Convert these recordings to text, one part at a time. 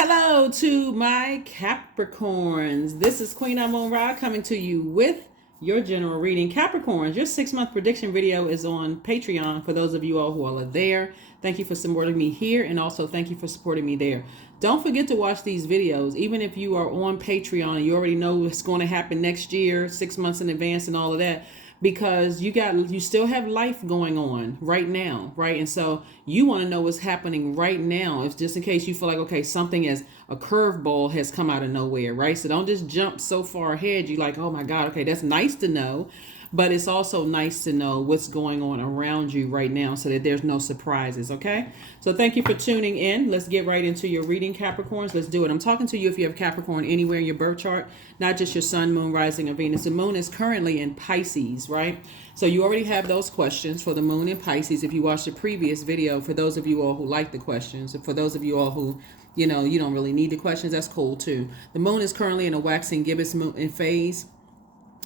Hello to my Capricorns. This is Queen Amun Ra coming to you with your general reading. Capricorns, your 6-month prediction video is on Patreon for those of you all who are there. Thank you for supporting me here, and also thank you for supporting me there. Don't forget to watch these videos, even if you are on Patreon and you already know what's going to happen next year, 6 months in advance and all of that, because you still have life going on right now, right? And so you want to know what's happening right now, if just in case you feel like, okay, something as a curveball has come out of nowhere, right? So don't just jump so far ahead. You're like, oh my God, okay, that's nice to know, but it's also nice to know what's going on around you right now so that there's no surprises, okay? So thank you for tuning in. Let's get right into your reading, Capricorns. Let's do it. I'm talking to you if you have Capricorn anywhere in your birth chart, not just your sun, moon, rising, and Venus. The moon is currently in Pisces, right? So you already have those questions for the moon in Pisces. If you watched the previous video, for those of you all who like the questions, and for those of you all who, you don't really need the questions, that's cool too. The moon is currently in a waxing gibbous moon in phase.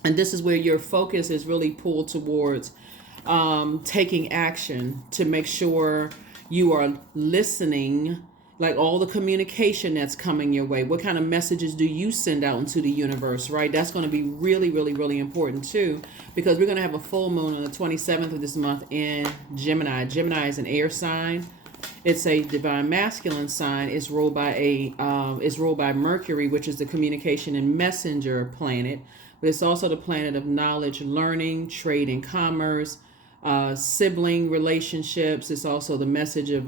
And this is where your focus is really pulled towards taking action to make sure you are listening, like all the communication that's coming your way. What kind of messages do you send out into the universe, right? That's going to be really, really, really important too, because we're going to have a full moon on the 27th of this month in Gemini. Gemini is an air sign. It's a divine masculine sign. It's ruled by Mercury, which is the communication and messenger planet. But it's also the planet of knowledge, learning, trade and commerce, sibling relationships. It's also the message of,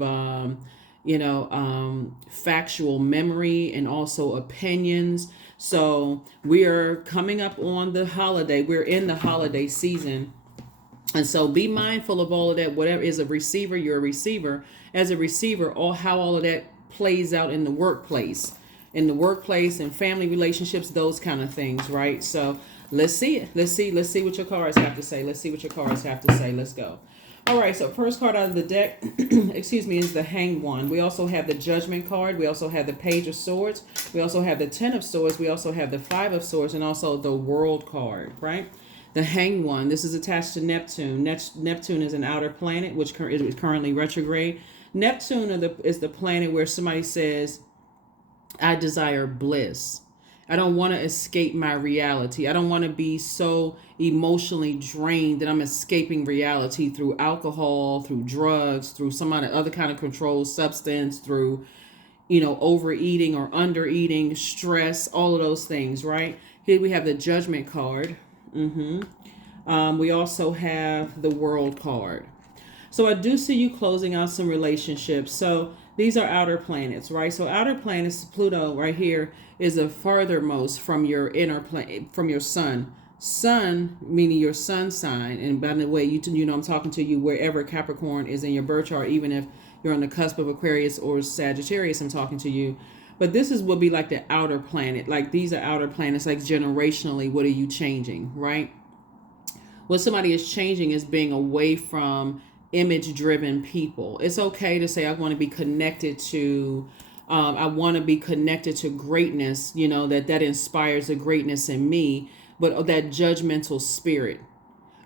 factual memory and also opinions. So we are coming up on the holiday. We're in the holiday season. And so be mindful of all of that. Whatever is a receiver, you're a receiver. As a receiver, how all of that plays out in the workplace. And family relationships, those kind of things, right? So let's see it. Let's see what your cards have to say. Let's go. All right, so first card out of the deck, is the Hanged One. We also have the Judgment card. We also have the Page of Swords. We also have the Ten of Swords. We also have the Five of Swords, and also the World card, right? The Hanged One. This is attached to Neptune. Neptune is an outer planet, which is currently retrograde. Neptune is the planet where somebody says, I desire bliss. I don't want to escape my reality. I don't want to be so emotionally drained that I'm escaping reality through alcohol, through drugs, through some other kind of controlled substance, through, overeating or undereating, stress, all of those things, right? Here we have the Judgment card. We also have the World card. So I do see you closing out some relationships. So these are outer planets, right? So outer planets, Pluto right here is the furthermost from your inner planet, from your sun. Sun, meaning your sun sign. And by the way, I'm talking to you wherever Capricorn is in your birth chart, even if you're on the cusp of Aquarius or Sagittarius, I'm talking to you. But this will be like the outer planet. Like these are outer planets, like generationally, what are you changing, right? What somebody is changing is being away from image-driven people. It's okay to say, I want to be connected to greatness, that inspires a greatness in me, but that judgmental spirit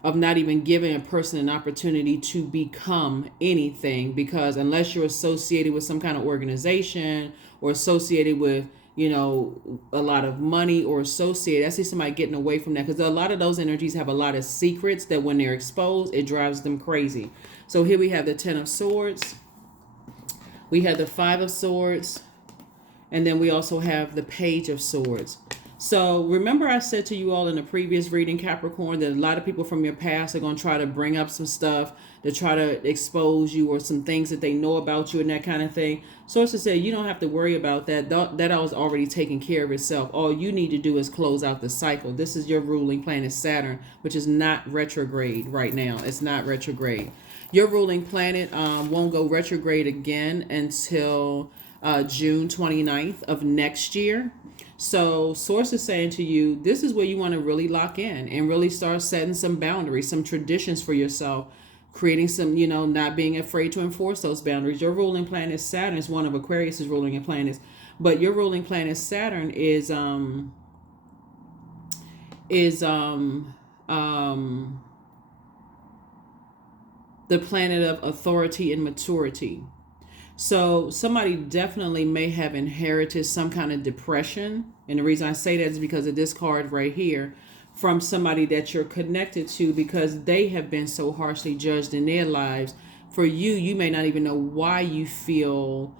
of not even giving a person an opportunity to become anything, because unless you're associated with some kind of organization or associated with, a lot of money or associated, I see somebody getting away from that, because a lot of those energies have a lot of secrets that when they're exposed, it drives them crazy. So here we have the Ten of Swords. We have the Five of Swords. And then we also have the Page of Swords. So remember I said to you all in the previous reading, Capricorn, that a lot of people from your past are going to try to bring up some stuff to try to expose you, or some things that they know about you and that kind of thing. Sources say you don't have to worry about that. That was already taken care of itself. All you need to do is close out the cycle. This is your ruling planet Saturn, which is not retrograde right now. It's not retrograde. Your ruling planet won't go retrograde again until June 29th of next year. So source is saying to you, this is where you want to really lock in and really start setting some boundaries, some traditions for yourself, creating some, not being afraid to enforce those boundaries. Your ruling planet Saturn is one of Aquarius's ruling planets, but your ruling planet Saturn is the planet of authority and maturity. So somebody definitely may have inherited some kind of depression. And the reason I say that is because of this card right here, from somebody that you're connected to, because they have been so harshly judged in their lives. For you, you may not even know why you feel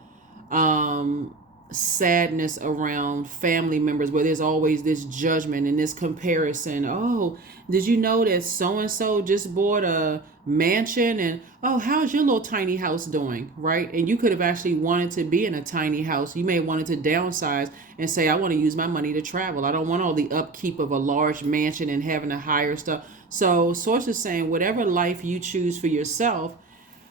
sadness around family members, where there's always this judgment and this comparison. Oh, did you know that so and so just bought a mansion? And oh, how's your little tiny house doing? Right? And you could have actually wanted to be in a tiny house. You may have wanted to downsize and say, I want to use my money to travel. I don't want all the upkeep of a large mansion and having to hire stuff. So source is saying whatever life you choose for yourself,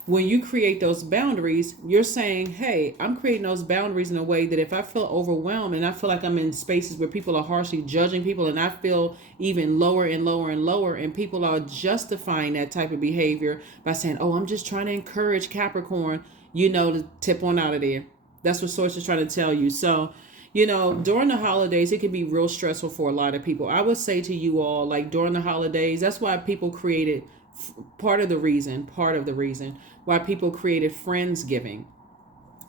when you create those boundaries, you're saying, hey, I'm creating those boundaries in a way that if I feel overwhelmed and I feel like I'm in spaces where people are harshly judging people, and I feel even lower and lower and lower, and people are justifying that type of behavior by saying, oh, I'm just trying to encourage Capricorn, to tip on out of there. That's what Source is trying to tell you. So, during the holidays, it can be real stressful for a lot of people. I would say to you all, like during the holidays, that's why people created part of the reason why people created Friendsgiving.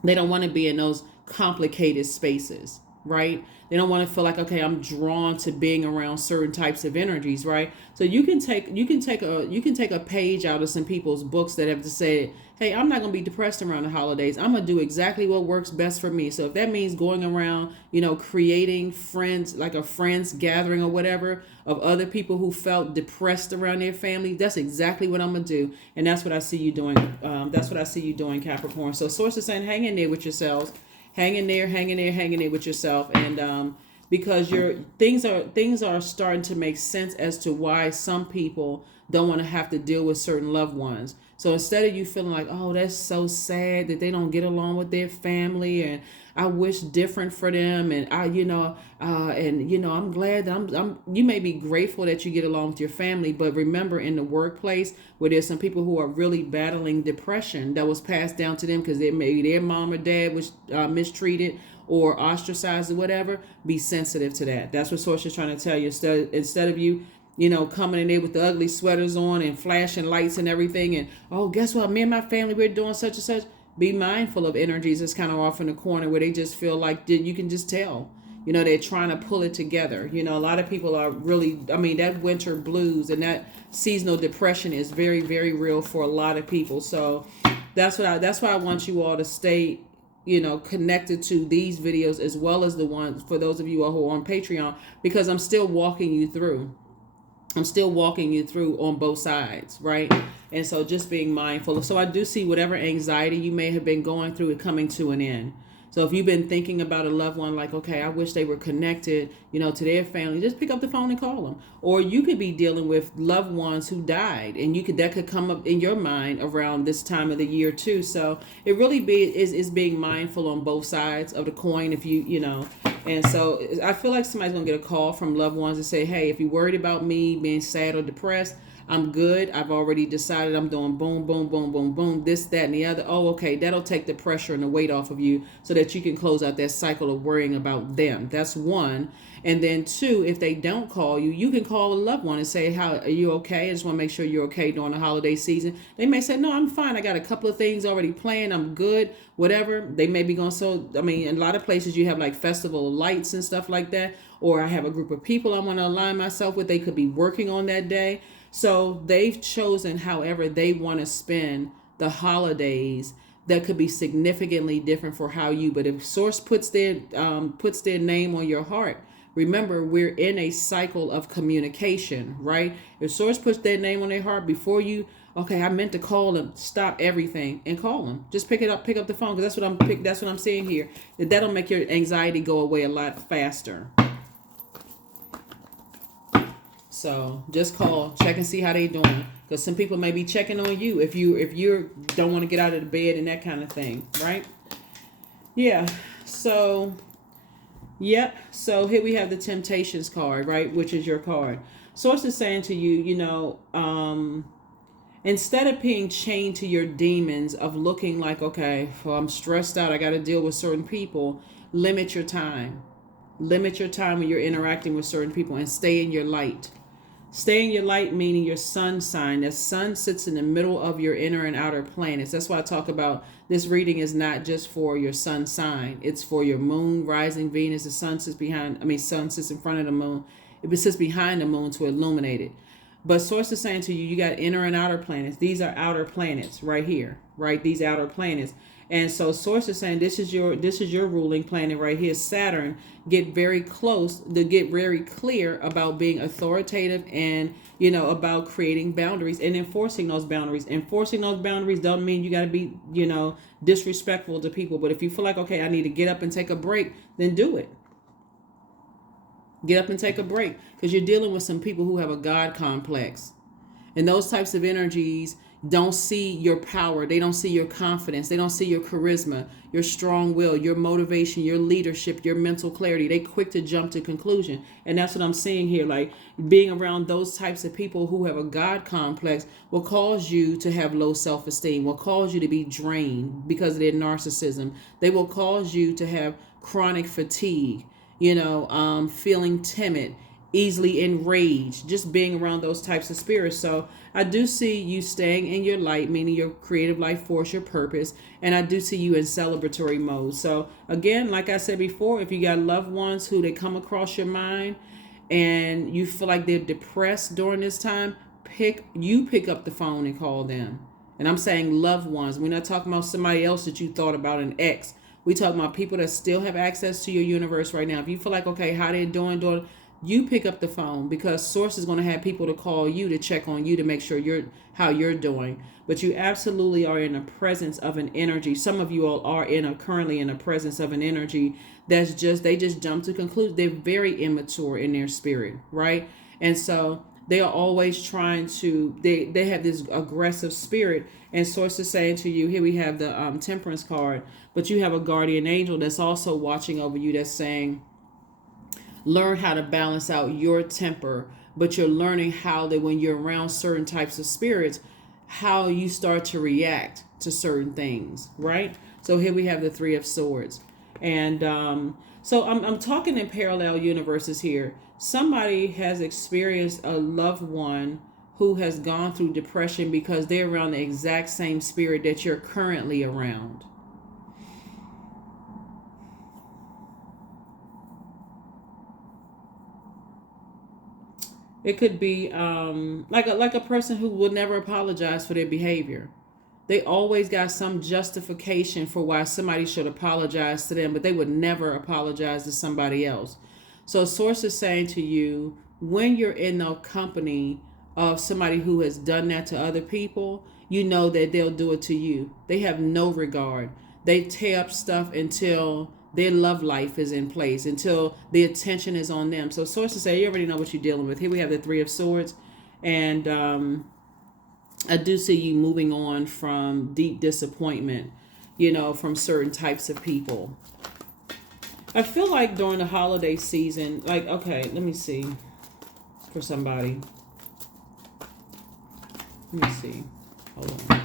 They don't want to be in those complicated spaces, right? They don't want to feel like, okay, I'm drawn to being around certain types of energies, right? So you can take a page out of some people's books that have to say, hey, I'm not going to be depressed around the holidays. I'm going to do exactly what works best for me. So if that means going around, creating friends, like a friends gathering or whatever, of other people who felt depressed around their family, that's exactly what I'm going to do. And that's what I see you doing. That's what I see you doing, Capricorn. So Source is saying, hang in there with yourselves. Hang in there with yourself. And because things are starting to make sense as to why some people don't want to have to deal with certain loved ones. So instead of you feeling like, oh, that's so sad that they don't get along with their family, and I wish different for them, and I'm glad that you may be grateful that you get along with your family, but remember, in the workplace where there's some people who are really battling depression that was passed down to them because maybe their mom or dad was mistreated or ostracized or whatever, be sensitive to that. That's what Source is trying to tell you. Instead of you coming in there with the ugly sweaters on and flashing lights and everything, and oh, guess what? Me and my family, we're doing such and such. Be mindful of energies that's kind of off in the corner where they just feel like you can just tell. They're trying to pull it together. A lot of people are really, that winter blues and that seasonal depression is very, very real for a lot of people. So that's why I want you all to stay connected to these videos, as well as the ones for those of you who are on Patreon, because I'm still walking you through on both sides, right? And so just being mindful. So I do see whatever anxiety you may have been going through it coming to an end. So if you've been thinking about a loved one, like, okay, I wish they were connected, to their family, just pick up the phone and call them. Or you could be dealing with loved ones who died, and that could come up in your mind around this time of the year too. So it really is being mindful on both sides of the coin. If and so I feel like somebody's gonna get a call from loved ones and say, hey, if you're worried about me being sad or depressed, I'm good. I've already decided I'm doing boom, boom, boom, boom, boom, this, that, and the other. Oh, okay. That'll take the pressure and the weight off of you so that you can close out that cycle of worrying about them. That's one. And then two, if they don't call you, you can call a loved one and say, how are you okay? I just want to make sure you're okay during the holiday season. They may say, no, I'm fine. I got a couple of things already planned. I'm good, whatever. They may be going, in a lot of places you have like festival lights and stuff like that. Or I have a group of people I want to align myself with. They could be working on that day. So they've chosen however they want to spend the holidays that could be significantly different for how you. But if Source puts their name on your heart, remember, we're in a cycle of communication, right? If Source puts their name on their heart before you, okay, I meant to call them, stop everything and call them. Just pick up the phone, because that's what I'm seeing here. That'll make your anxiety go away a lot faster. So just call, check and see how they doing. Because some people may be checking on you if you don't want to get out of the bed and that kind of thing, right? Yeah. So, yep. So here we have the Temptations card, right? Which is your card. Source is saying to you, instead of being chained to your demons of looking like, okay, well, I'm stressed out, I got to deal with certain people, limit your time. Limit your time when you're interacting with certain people and stay in your light. Stay in your light, meaning your sun sign. The sun sits in the middle of your inner and outer planets. That's why I talk about this reading is not just for your sun sign. It's for your moon, rising Venus. The sun sits sun sits in front of the moon. It sits behind the moon to illuminate it. But source is saying to you, you got inner and outer planets. These are outer planets right here, right? These outer planets. And so source is saying this is your ruling planet right here, Saturn. Get very close to get very clear about being authoritative and about creating boundaries and enforcing those boundaries. Enforcing those boundaries don't mean you got to be disrespectful to people. But if you feel like, okay, I need to get up and take a break, then do it. Get up and take a break, because you're dealing with some people who have a God complex. And those types of energies don't see your power. They don't see your confidence. They don't see your charisma, your strong will, your motivation, your leadership, your mental clarity. They quick to jump to conclusion. And that's what I'm seeing here. Like, being around those types of people who have a God complex will cause you to have low self-esteem, will cause you to be drained because of their narcissism. They will cause you to have chronic fatigue, feeling timid, easily enraged, just being around those types of spirits. So I do see you staying in your light, meaning your creative life force, your purpose, and I do see you in celebratory mode. So again, like I said before, if you got loved ones who they come across your mind and you feel like they're depressed during this time, pick up the phone and call them. And I'm saying loved ones. We're not talking about somebody else that you thought about, an ex. We talking about people that still have access to your universe right now. If you feel like, okay, how they're doing, you pick up the phone, because source is going to have people to call you to check on you to make sure how you're doing. But you absolutely are in the presence of an energy. Some of you all are currently in the presence of an energy that's they just jump to conclude. They're very immature in their spirit, right? And so they are always trying to, they have this aggressive spirit, and source is saying to you, here we have the temperance card, but you have a guardian angel that's also watching over you, that's saying, learn how to balance out your temper. But you're learning how that when you're around certain types of spirits, how you start to react to certain things, right? So here we have the Three of Swords. And so I'm talking in parallel universes here. Somebody has experienced a loved one who has gone through depression because they're around the exact same spirit that you're currently around. It could be like a person who would never apologize for their behavior. They always got some justification for why somebody should apologize to them, but they would never apologize to somebody else. So source is saying to you, when you're in the company of somebody who has done that to other people, you know that they'll do it to you. They have no regard. They tear up stuff until their love life is in place, until the attention is on them. So sources say, you already know what you're dealing with. Here we have the Three of Swords. And I do see you moving on from deep disappointment, from certain types of people. I feel like during the holiday season, like, okay, let me see for somebody. Let me see. Hold on.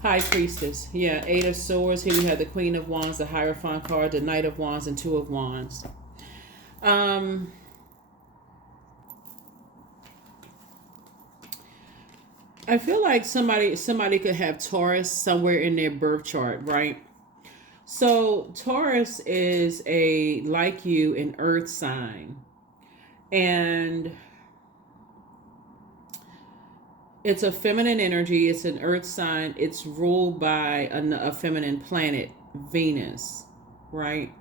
High Priestess. Yeah, Eight of Swords. Here we have the Queen of Wands, the Hierophant card, the Knight of Wands, and Two of Wands. I feel like somebody could have Taurus somewhere in their birth chart, right? So Taurus is like you, an earth sign. And it's a feminine energy. It's an earth sign. It's ruled by a feminine planet, Venus, right?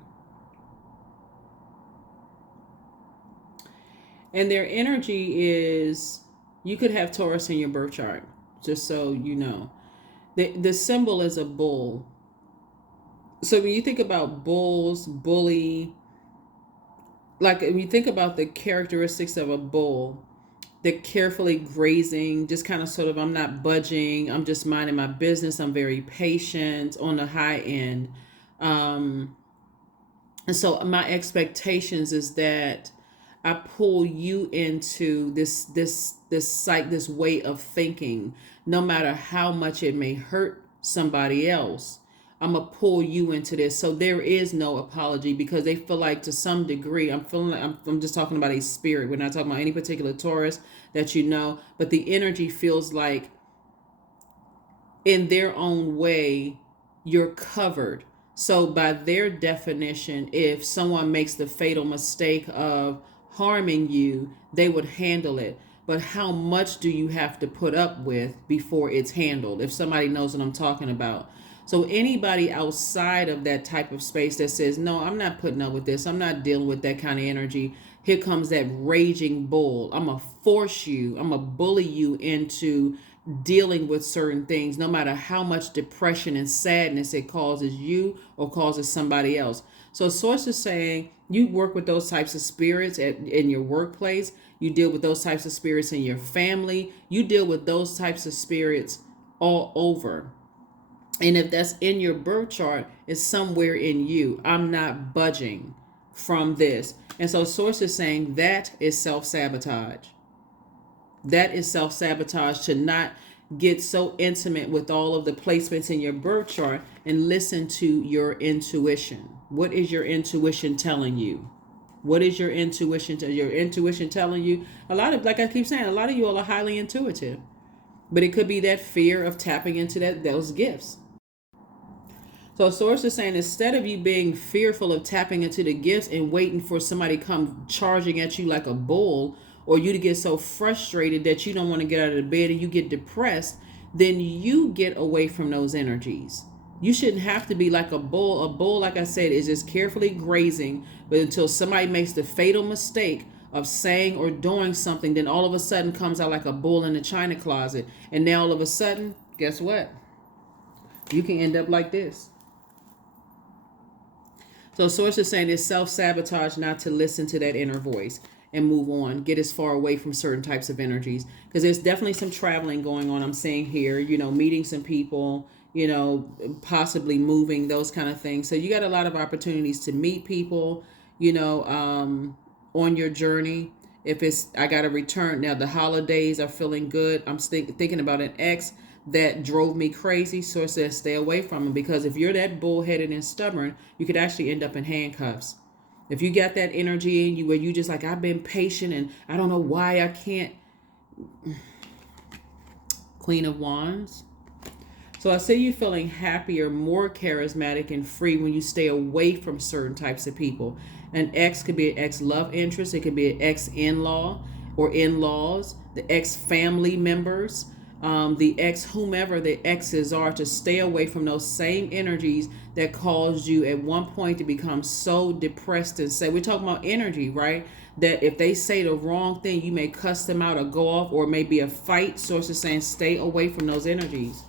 And their energy is, you could have Taurus in your birth chart, just so you know. The symbol is a bull. So when you think about bulls, bully, like when you think about the characteristics of a bull, they're carefully grazing, just kind of sort of, I'm not budging, I'm just minding my business, I'm very patient on the high end. And so my expectations is that I pull you into this way of thinking, no matter how much it may hurt somebody else. I'm gonna pull you into this. So there is no apology, because they feel like, to some degree, I'm feeling like I'm just talking about a spirit. We're not talking about any particular Taurus that you know, but the energy feels like, in their own way, you're covered. So by their definition, if someone makes the fatal mistake of harming you, they would handle it. But how much do you have to put up with before it's handled? If somebody knows what I'm talking about. So anybody outside of that type of space that says, no, I'm not putting up with this, I'm not dealing with that kind of energy, here comes that raging bull. I'm going to force you, I'm going to bully you into dealing with certain things, no matter how much depression and sadness it causes you or causes somebody else. So source is saying you work with those types of spirits in your workplace, you deal with those types of spirits in your family, you deal with those types of spirits all over. And if that's in your birth chart, it's somewhere in you. I'm not budging from this. And so source is saying that is self-sabotage. That is self-sabotage, to not get so intimate with all of the placements in your birth chart and listen to your intuition. What is your intuition telling you? What is your intuition? Your intuition telling you, a lot of, like I keep saying, a lot of you all are highly intuitive, but it could be that fear of tapping into those gifts. So source is saying, instead of you being fearful of tapping into the gifts and waiting for somebody to come charging at you like a bull, or you to get so frustrated that you don't want to get out of the bed and you get depressed, then you get away from those energies. You shouldn't have to be like a bull. A bull, like I said, is just carefully grazing, but until somebody makes the fatal mistake of saying or doing something, then all of a sudden comes out like a bull in the china closet. And now all of a sudden, guess what? You can end up like this. So source is saying it's self-sabotage not to listen to that inner voice and move on, get as far away from certain types of energies, because there's definitely some traveling going on. I'm seeing here, meeting some people, possibly moving, those kind of things. So you got a lot of opportunities to meet people, on your journey. If it's, I got to return now, the holidays are feeling good. I'm thinking about an ex that drove me crazy. So it says stay away from him, because if you're that bullheaded and stubborn, you could actually end up in handcuffs. If you got that energy in you where you just like, I've been patient and I don't know why I can't. Queen of Wands. So I see you feeling happier, more charismatic and free when you stay away from certain types of people. An ex could be an ex love interest. It could be an ex in-law or in-laws, the ex family members, the ex whomever the exes are, to stay away from those same energies that caused you at one point to become so depressed and say, we're talking about energy, right? That if they say the wrong thing, you may cuss them out or go off, or maybe a fight. Source is saying stay away from those energies.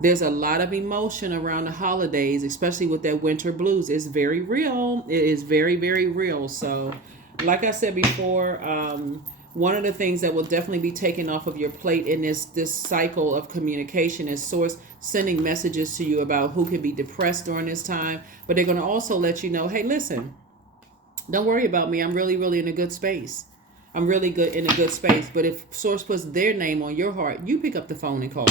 There's a lot of emotion around the holidays, especially with that winter blues. It's very real. It is very, very real. So like I said before, one of the things that will definitely be taken off of your plate in this cycle of communication is source sending messages to you about who can be depressed during this time. But they're going to also let you know, hey, listen, don't worry about me. I'm really, really in a good space. I'm really good in a good space. But if source puts their name on your heart, you pick up the phone and call.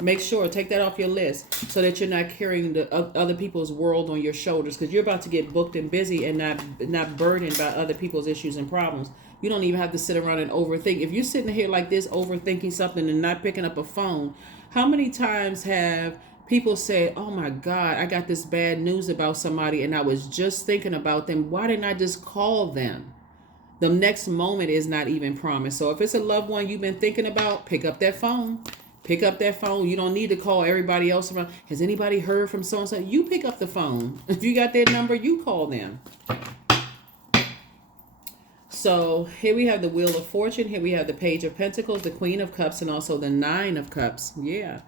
Make sure, take that off your list so that you're not carrying the other people's world on your shoulders, because you're about to get booked and busy and not burdened by other people's issues and problems. You don't even have to sit around and overthink. If you're sitting here like this overthinking something and not picking up a phone, how many times have people said, oh my God, I got this bad news about somebody and I was just thinking about them. Why didn't I just call them? The next moment is not even promised. So if it's a loved one you've been thinking about, pick up that phone. Pick up that phone. You don't need to call everybody else around. Has anybody heard from so-and-so? You pick up the phone. If you got their number, you call them. So here we have the Wheel of Fortune. Here we have the Page of Pentacles, the Queen of Cups, and also the Nine of Cups. Yeah.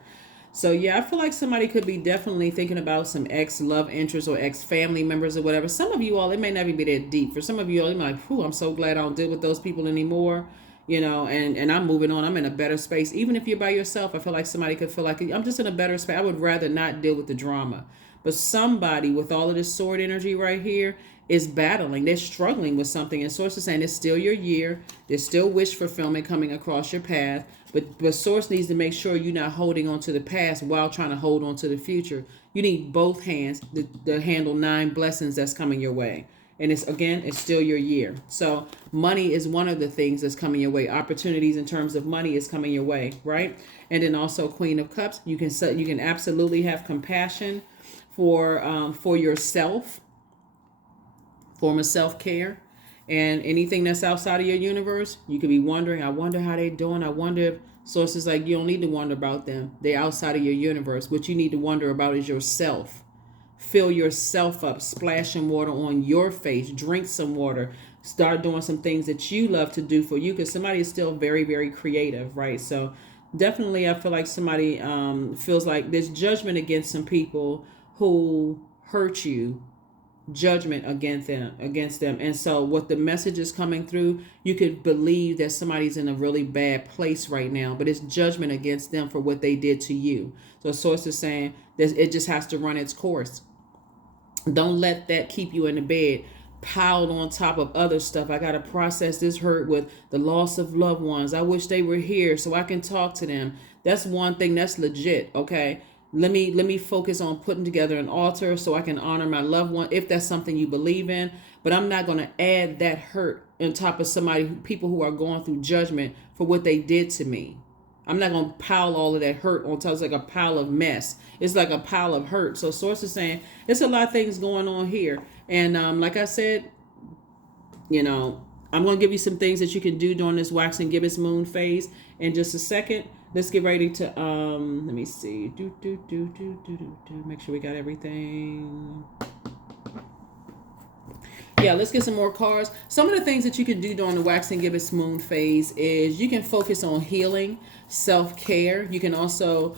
So yeah, I feel like somebody could be definitely thinking about some ex-love interests or ex-family members or whatever. Some of you all, it may not even be that deep. For some of you all, you're like, I'm so glad I don't deal with those people anymore. And I'm moving on. I'm in a better space. Even if you're by yourself, I feel like somebody could feel like I'm just in a better space. I would rather not deal with the drama. But somebody with all of this sword energy right here is battling. They're struggling with something. And Source is saying it's still your year. There's still wish fulfillment coming across your path. But Source needs to make sure you're not holding on to the past while trying to hold on to the future. You need both hands to handle 9 blessings that's coming your way. And it's still your year. So money is one of the things that's coming your way. Opportunities in terms of money is coming your way, right? And then also Queen of Cups. You can absolutely have compassion for yourself, form of self-care. And anything that's outside of your universe, you could be wondering, I wonder how they're doing. I wonder if Sources like, you don't need to wonder about them. They're outside of your universe. What you need to wonder about is yourself. Fill yourself up, splash some water on your face, drink some water, start doing some things that you love to do for you, because somebody is still very, very creative, right? So definitely I feel like somebody feels like there's judgment against some people who hurt you, judgment against them. And so what the message is coming through, you could believe that somebody's in a really bad place right now, but it's judgment against them for what they did to you. So Source is saying that it just has to run its course. Don't let that keep you in the bed piled on top of other stuff. I got to process this hurt with the loss of loved ones. I wish they were here so I can talk to them. That's one thing that's legit. Okay. Let me focus on putting together an altar so I can honor my loved one, if that's something you believe in. But I'm not going to add that hurt on top of people who are going through judgment for what they did to me. I'm not going to pile all of that hurt on top. It's like a pile of mess. It's like a pile of hurt. So Source is saying it's a lot of things going on here. And like I said, I'm going to give you some things that you can do during this waxing gibbous moon phase in just a second. Let's get ready to, let me see. Make sure we got everything. Yeah, let's get some more cards. Some of the things that you can do during the waxing gibbous moon phase is you can focus on healing, self-care. You can also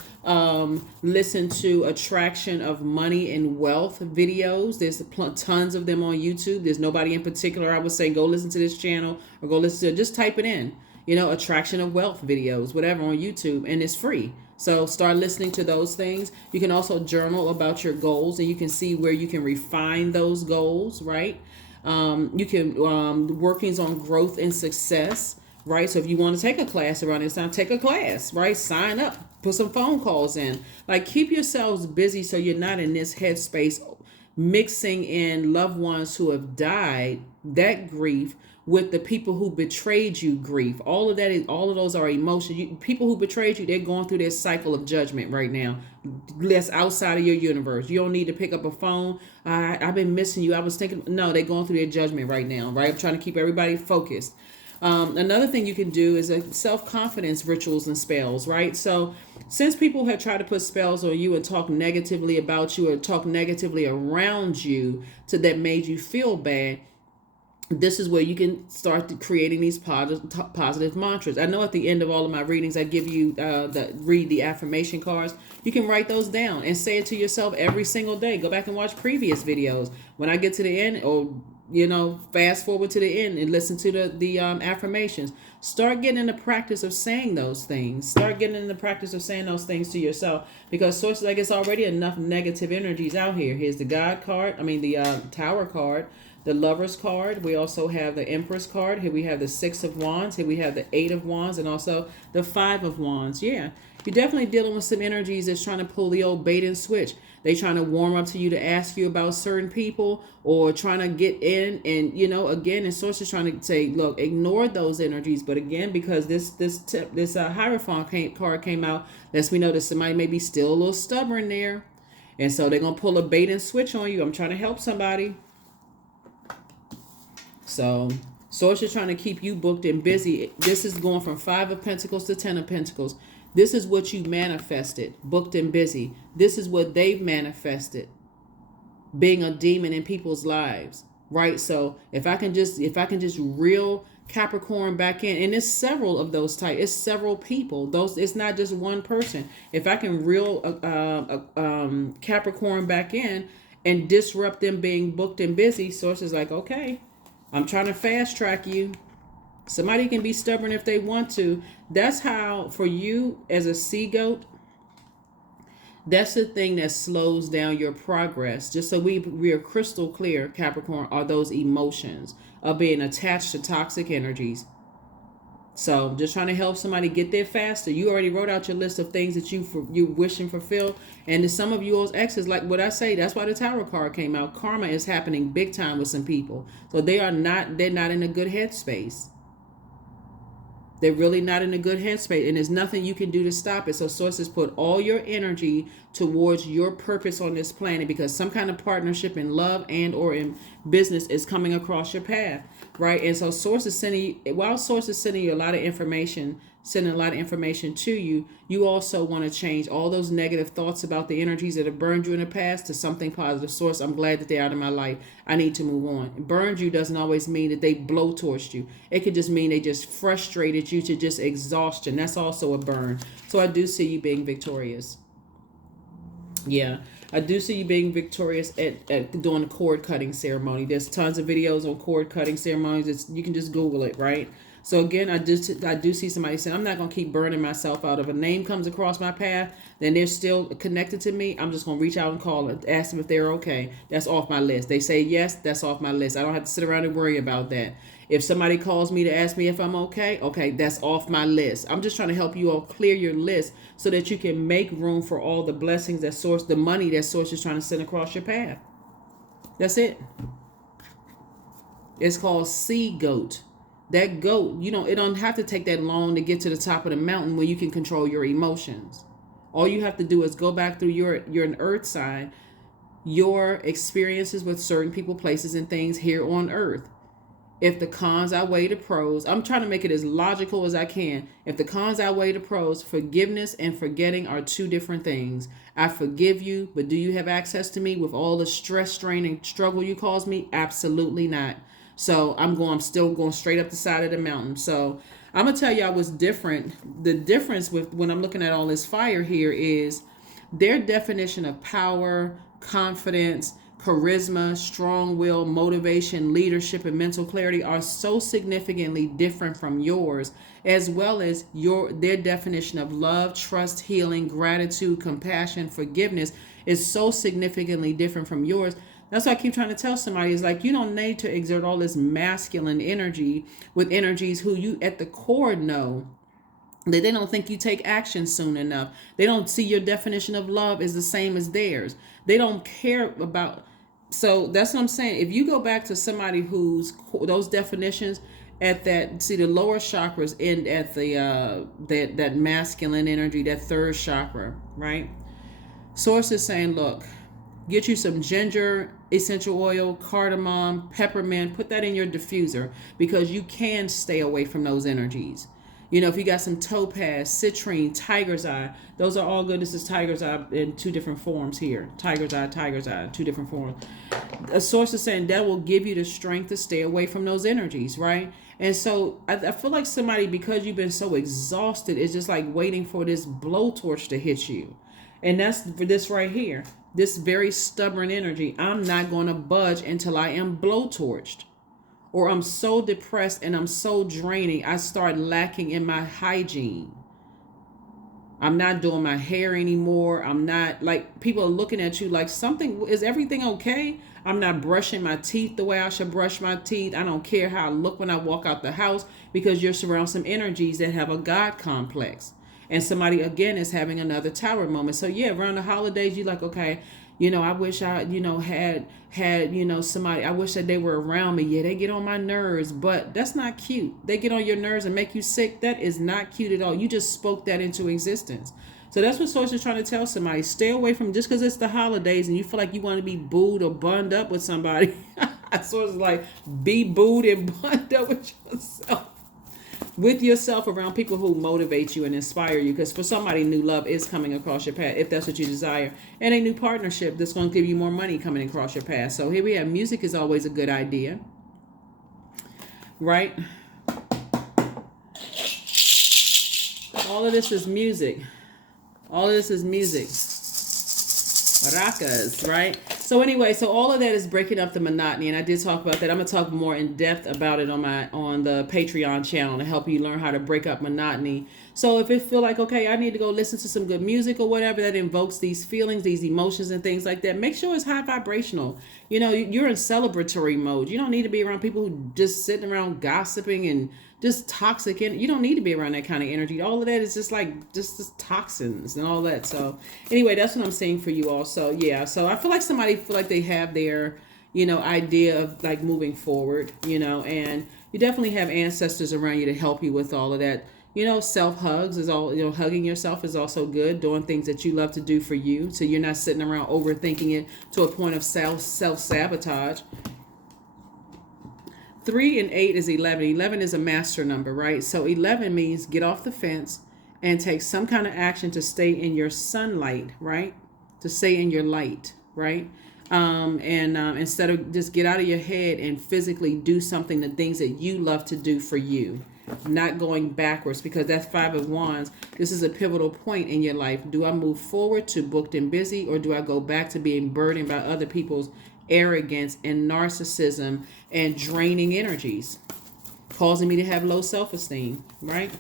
listen to attraction of money and wealth videos. There's tons of them on YouTube. There's nobody in particular I would say go listen to this channel or go listen to, just type it in, attraction of wealth videos, whatever, on YouTube, and it's free. So start listening to those things. You can also journal about your goals, and you can see where you can refine those goals, right? You can workings on growth and success, right? So if you want to take a class around this time, take a class, right? Sign up, put some phone calls in. Like, keep yourselves busy so you're not in this headspace mixing in loved ones who have died, that grief, with the people who betrayed you grief. All of those are emotions. People who betrayed you, they're going through this cycle of judgment right now. That's outside of your universe. You don't need to pick up a phone. I've been missing you. I was thinking, no, they're going through their judgment right now, right? I'm trying to keep everybody focused. Another thing you can do is self-confidence rituals and spells, right? So since people have tried to put spells on you and talk negatively about you or talk negatively around you that made you feel bad, this is where you can start creating these positive mantras. I know at the end of all of my readings, I give you read the affirmation cards. You can write those down and say it to yourself every single day. Go back and watch previous videos. When I get to the end, or fast forward to the end and listen to the affirmations. Start getting in the practice of saying those things. Start getting in the practice of saying those things to yourself, because Sources, like, it's already enough negative energies out here. Here's the God card. The Tower card. The Lover's card. We also have the Empress card. Here we have the 6 of Wands. Here we have the 8 of Wands, and also the 5 of Wands. Yeah, you're definitely dealing with some energies that's trying to pull the old bait and switch. They trying to warm up to you to ask you about certain people, or trying to get in, and again, and Sources trying to say, look, ignore those energies. But again, because this Hierophant card came out, lets me know that somebody may be still a little stubborn there, and so they're gonna pull a bait and switch on you. I'm trying to help somebody. So Source is trying to keep you booked and busy. This is going from 5 of Pentacles to 10 of Pentacles. This is what you manifested, booked and busy. This is what they've manifested, being a demon in people's lives, right? So if I can just reel Capricorn back in, and it's several of those types. It's several people. It's not just one person. If I can reel Capricorn back in and disrupt them being booked and busy, Source is like, okay, I'm trying to fast track you. Somebody can be stubborn if they want to. That's how, for you as a sea goat, That's the thing that slows down your progress. Just so we are crystal clear, Capricorn, are those emotions of being attached to toxic energies. So just trying to help somebody get there faster. You already wrote out your list of things that you wish and fulfill. And to some of yours exes, like what I say, that's why the Tower card came out. Karma is happening big time with some people. So they're not in a good headspace. They're really not in a good headspace, and there's nothing you can do to stop it. So sources, put all your energy towards your purpose on this planet, because some kind of partnership in love and or in business is coming across your path, right? And so sources sending you, while sources sending you a lot of information, sending a lot of information to you, you also want to change all those negative thoughts about the energies that have burned you in the past to something positive. Source, I'm glad that they're out of my life. I need to move on. Burned you doesn't always mean that they blowtorched you. It could just mean they just frustrated you to just exhaustion. That's also a burn. So I do see you being victorious. Yeah, I do see you being victorious at doing the cord cutting ceremony. There's tons of videos on cord cutting ceremonies. You can just Google it, right? So again, I do see somebody saying, I'm not going to keep burning myself out. If a name comes across my path, then they're still connected to me. I'm just going to reach out and call it, ask them if they're okay. That's off my list. They say yes, that's off my list. I don't have to sit around and worry about that. If somebody calls me to ask me if I'm okay, that's off my list. I'm just trying to help you all clear your list so that you can make room for all the blessings that source, the money that source is trying to send across your path. That's it. It's called sea goat. That goat, it don't have to take that long to get to the top of the mountain where you can control your emotions. All you have to do is go back through your an earth sign, your experiences with certain people, places, and things here on earth. If the cons outweigh the pros, I'm trying to make it as logical as I can. If the cons outweigh the pros, forgiveness and forgetting are two different things. I forgive you, but do you have access to me with all the stress, strain, and struggle you caused me? Absolutely not. So I'm still going straight up the side of the mountain. So I'm going to tell y'all what's different. The difference with when I'm looking at all this fire here is their definition of power, confidence, charisma, strong will, motivation, leadership, and mental clarity are so significantly different from yours, as well as their definition of love, trust, healing, gratitude, compassion, forgiveness is so significantly different from yours. That's why I keep trying to tell somebody, is like, you don't need to exert all this masculine energy with energies who you at the core know that they don't think you take action soon enough. They don't see your definition of love is the same as theirs. They don't care about. So that's what I'm saying. If you go back to somebody who's those definitions at that, see the lower chakras end at the that masculine energy, that third chakra, right? Source is saying, look, get you some ginger, essential oil, cardamom, peppermint, put that in your diffuser, because you can stay away from those energies. If you got some topaz, citrine, tiger's eye, those are all good. This is tiger's eye in two different forms here. Tiger's eye, two different forms. A source is saying that will give you the strength to stay away from those energies, right? And so I feel like somebody, because you've been so exhausted, is just like waiting for this blowtorch to hit you. And that's for this right here. This very stubborn energy. I'm not going to budge until I am blowtorched. Or I'm so depressed and I'm so draining, I start lacking in my hygiene. I'm not doing my hair anymore. I'm not, like, people are looking at you like, is everything okay? I'm not brushing my teeth the way I should brush my teeth. I don't care how I look when I walk out the house, because you're surrounded some energies that have a God complex. And somebody, again, is having another tower moment. So yeah, around the holidays, you're like, okay, I wish I, had somebody, I wish that they were around me. Yeah, they get on my nerves, but that's not cute. They get on your nerves and make you sick. That is not cute at all. You just spoke that into existence. So that's what Source is trying to tell somebody. Stay away from, just because it's the holidays and you feel like you want to be booed or bunned up with somebody. Source is like, be booed and bunned up with yourself around people who motivate you and inspire you, because for somebody, new love is coming across your path if that's what you desire, and a new partnership that's going to give you more money coming across your path. So here we have music is always a good idea, right? All of this is music. Maracas, right? So anyway, so all of that is breaking up the monotony, and I did talk about that. I'm gonna talk more in depth about it on the Patreon channel to help you learn how to break up monotony. So if it feel like, okay, I need to go listen to some good music or whatever that invokes these feelings, these emotions and things like that, make sure it's high vibrational. You know, you're in celebratory mode. You don't need to be around people who just sitting around gossiping and just toxic. And you don't need to be around that kind of energy. All of that is just like just toxins and all that. So anyway, that's what I'm saying for you all. So yeah, so I feel like somebody feel like they have their, you know, idea of like moving forward, you know, and you definitely have ancestors around you to help you with all of that. You know, self hugs is all, you know, hugging yourself is also good. Doing things that you love to do for you. So you're not sitting around overthinking it to a point of self sabotage. 3 and 8 is 11. 11 is a master number, right? So 11 means get off the fence and take some kind of action to stay in your sunlight, right? To stay in your light, right? Instead of just get out of your head and physically do something, the things that you love to do for you, not going backwards, because that's 5 of Wands. This is a pivotal point in your life. Do I move forward to booked and busy, or do I go back to being burdened by other people's arrogance and narcissism and draining energies, causing me to have low self-esteem, right?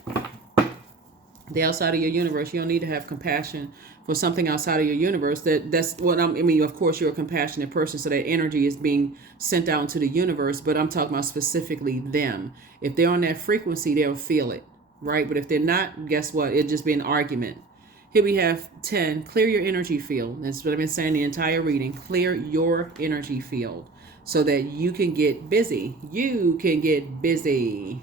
The outside of your universe, you don't need to have compassion for something outside of your universe. That's what I mean. Of course, you're a compassionate person, so that energy is being sent out into the universe. But I'm talking about specifically them. If they're on that frequency, they'll feel it, right? But if they're not, guess what? It'll just be an argument. Here we have 10. Clear your energy field. That's what I've been saying the entire reading. Clear your energy field so that you can get busy. You can get busy.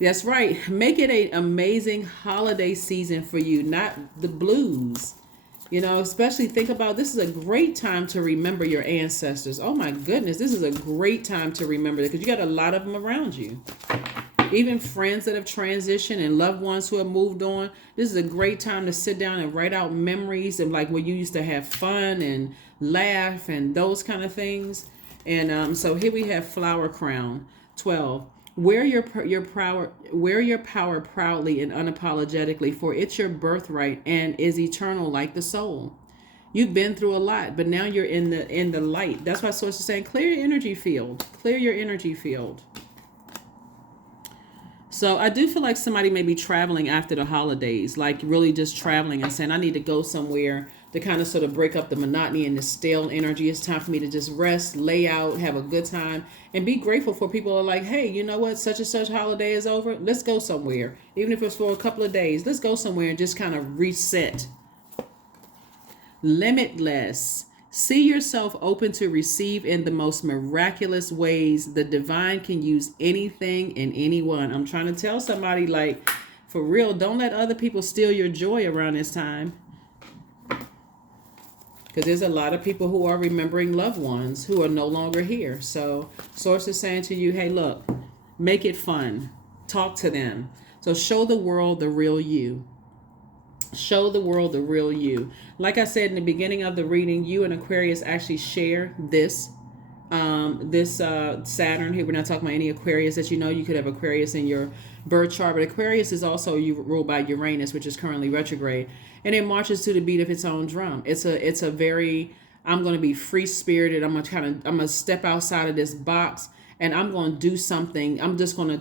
That's right. Make it an amazing holiday season for you, not the blues. You know, especially think about, this is a great time to remember your ancestors. Oh my goodness, this is a great time to remember that, because you got a lot of them around you. Even friends that have transitioned and loved ones who have moved on. This is a great time to sit down and write out memories of like when you used to have fun and laugh and those kind of things. And so here we have Flower Crown 12. Wear your power proudly and unapologetically, for it's your birthright and is eternal like the soul. You've been through a lot, but now you're in the light. That's why Source is saying clear your energy field. Clear your energy field. So I do feel like somebody may be traveling after the holidays, like really just traveling and saying, I need to go somewhere to kind of sort of break up the monotony and the stale energy. It's time for me to just rest, lay out, have a good time, and be grateful for people who are like, hey, you know what? Such and such holiday is over. Let's go somewhere. Even if it's for a couple of days, let's go somewhere and just kind of reset. Limitless. See yourself open to receive in the most miraculous ways. The divine can use anything and anyone. I'm trying to tell somebody, like, for real, don't let other people steal your joy around this time. Because there's a lot of people who are remembering loved ones who are no longer here. So Source is saying to you, hey, look, make it fun. Talk to them. So show the world the real you. Show the world the real you. Like I said in the beginning of the reading, you and Aquarius actually share this Saturn here. We're not talking about any Aquarius that you know. You could have Aquarius in your birth chart, but Aquarius is also ruled by Uranus, which is currently retrograde, and it marches to the beat of its own drum. It's a very, I'm going to be free spirited. I'm gonna step outside of this box, and I'm going to do something. I'm gonna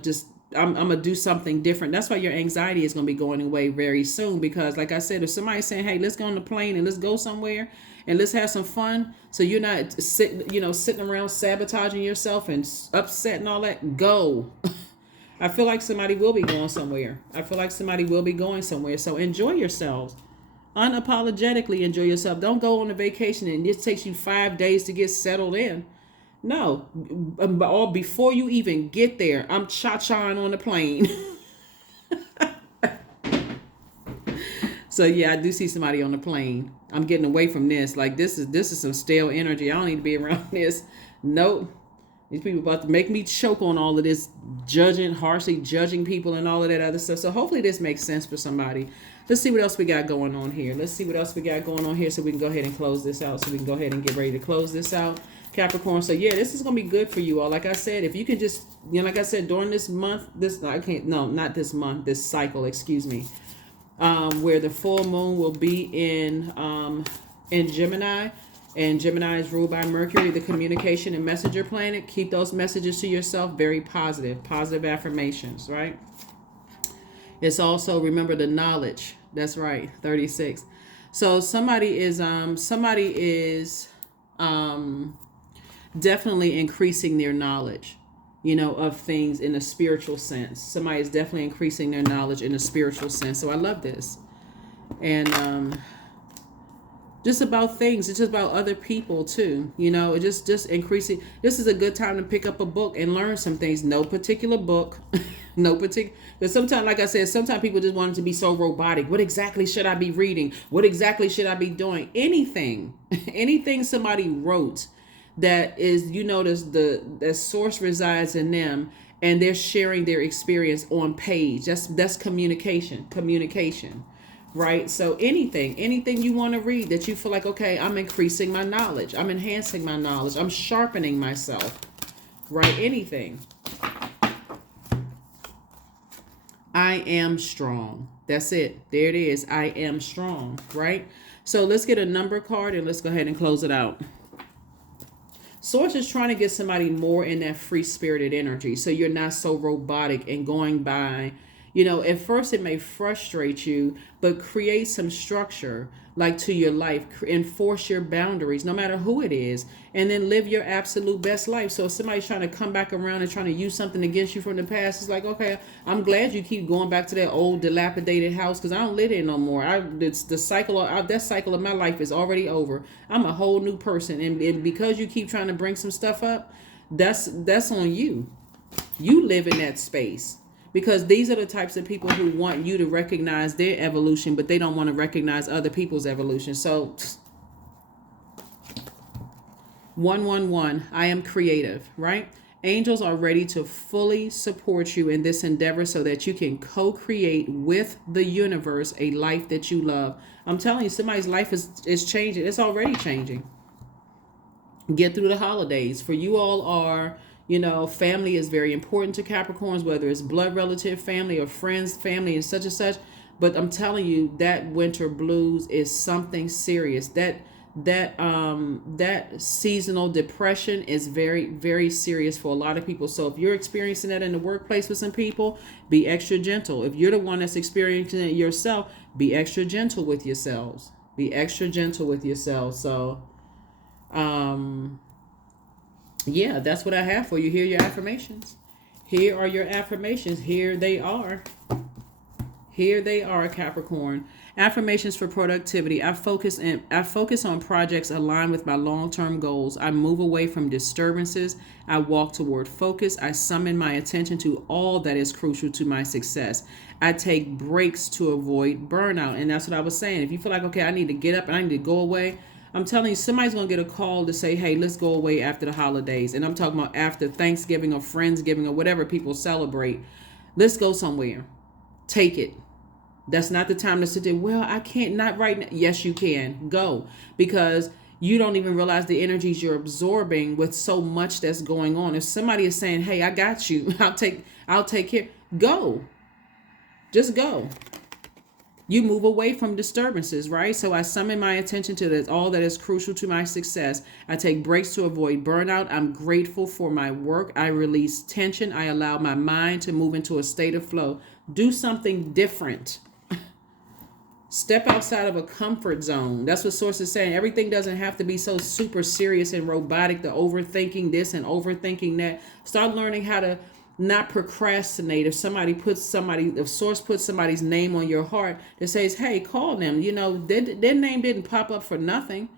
do something different. That's why your anxiety is going to be going away very soon, because like I said, if somebody's saying, hey, let's go on the plane and let's go somewhere and let's have some fun, so you're not sitting around sabotaging yourself and upset and all that, go. I feel like somebody will be going somewhere. So enjoy yourselves. Unapologetically enjoy yourself. Don't go on a vacation and it takes you 5 days to get settled in. No, or before you even get there, I'm cha-chaing on the plane. So yeah, I do see somebody on the plane. I'm getting away from this. Like this is some stale energy. I don't need to be around this. Nope. These people about to make me choke on all of this harshly judging people and all of that other stuff. So hopefully this makes sense for somebody. Let's see what else we got going on here. So we can go ahead and close this out. So we can go ahead and get ready to close this out. Capricorn. So yeah, this is going to be good for you all. Like I said, if you can just, like I said, during this month, this cycle, excuse me, where the full moon will be in Gemini, and Gemini is ruled by Mercury, the communication and messenger planet. Keep those messages to yourself. Very positive affirmations, right? It's also, remember, the knowledge. That's right, 36. So somebody is definitely increasing their knowledge, of things in a spiritual sense. Somebody is definitely increasing their knowledge in a spiritual sense. So I love this. And just about things. It's just about other people too. Just increasing. This is a good time to pick up a book and learn some things. No particular book, no particular. Because sometimes, like I said, sometimes people just want it to be so robotic. What exactly should I be reading? What exactly should I be doing? Anything, anything somebody wrote that is, the source resides in them, and they're sharing their experience on page. That's communication. Right? So anything you want to read that you feel like, okay, I'm increasing my knowledge, I'm enhancing my knowledge, I'm sharpening myself, right? Anything. I am strong. That's it. There it is. I am strong, right? So let's get a number card and let's go ahead and close it out. Source is trying to get somebody more in that free-spirited energy, so you're not so robotic and going by, at first it may frustrate you, but create some structure, like, to your life, enforce your boundaries, no matter who it is, and then live your absolute best life. So if somebody's trying to come back around and trying to use something against you from the past, it's like, okay, I'm glad you keep going back to that old dilapidated house, because I don't live there no more. It's the cycle of that cycle of my life is already over. I'm a whole new person, and because you keep trying to bring some stuff up, that's on you. You live in that space. Because these are the types of people who want you to recognize their evolution, but they don't want to recognize other people's evolution. So 111, I am creative, right? Angels are ready to fully support you in this endeavor so that you can co-create with the universe a life that you love. I'm telling you, somebody's life is changing. It's already changing. Get through the holidays. For you all are... family is very important to Capricorns, whether it's blood relative family or friends, family, and such. But I'm telling you, that winter blues is something serious. That seasonal depression is very, very serious for a lot of people. So if you're experiencing that in the workplace with some people, be extra gentle. If you're the one that's experiencing it yourself, be extra gentle with yourselves. Be extra gentle with yourselves. So, yeah, that's what I have for you. Here are your affirmations. Here are your affirmations. Here they are. Here they are, Capricorn. Affirmations for productivity. I focus on projects aligned with my long-term goals. I move away from disturbances. I walk toward focus. I summon my attention to all that is crucial to my success. I take breaks to avoid burnout. And that's what I was saying. If you feel like, okay, I need to get up and I need to go away, I'm telling you, somebody's going to get a call to say, hey, let's go away after the holidays. And I'm talking about after Thanksgiving or Friendsgiving or whatever people celebrate. Let's go somewhere. Take it. That's not the time to sit there. Well, I can't, not right now. Yes, you can. Go. Because you don't even realize the energies you're absorbing with so much that's going on. If somebody is saying, hey, I got you. I'll take care. Go. Just go. You move away from disturbances, right? So I summon my attention to all that is crucial to my success. I take breaks to avoid burnout. I'm grateful for my work. I release tension. I allow my mind to move into a state of flow. Do something different. Step outside of a comfort zone. That's what Source is saying. Everything doesn't have to be so super serious and robotic, the overthinking this and overthinking that. Start learning how to not procrastinate. If Source puts somebody's name on your heart that says, hey, call them, their name didn't pop up for nothing,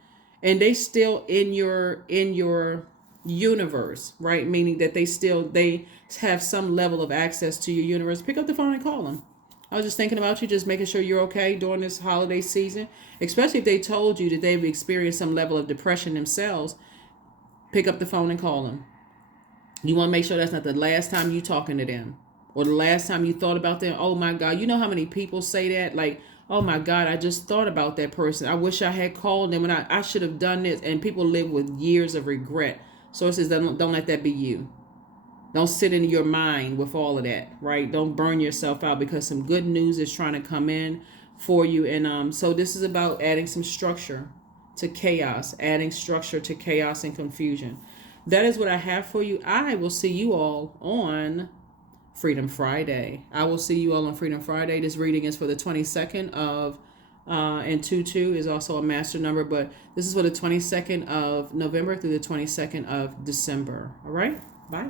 and they still in your universe, right? Meaning that they have some level of access to your universe. Pick up the phone and call them. I was just thinking about you, just making sure you're okay during this holiday season, especially if they told you that they've experienced some level of depression themselves. Pick up the phone and call them. You want to make sure that's not the last time you talking to them or the last time you thought about them. Oh my God. You know how many people say that? Like, oh my God, I just thought about that person. I wish I had called them and I should have done this. And people live with years of regret. Sources, don't let that be you. Don't sit in your mind with all of that, right? Don't burn yourself out because some good news is trying to come in for you. And so this is about adding some structure to chaos, adding structure to chaos and confusion. That is what I have for you. I will see you all on Freedom Friday. I will see you all on Freedom Friday. This reading is for the 22nd of, and 2-2 is also a master number, but this is for the 22nd of November through the 22nd of December. All right. Bye.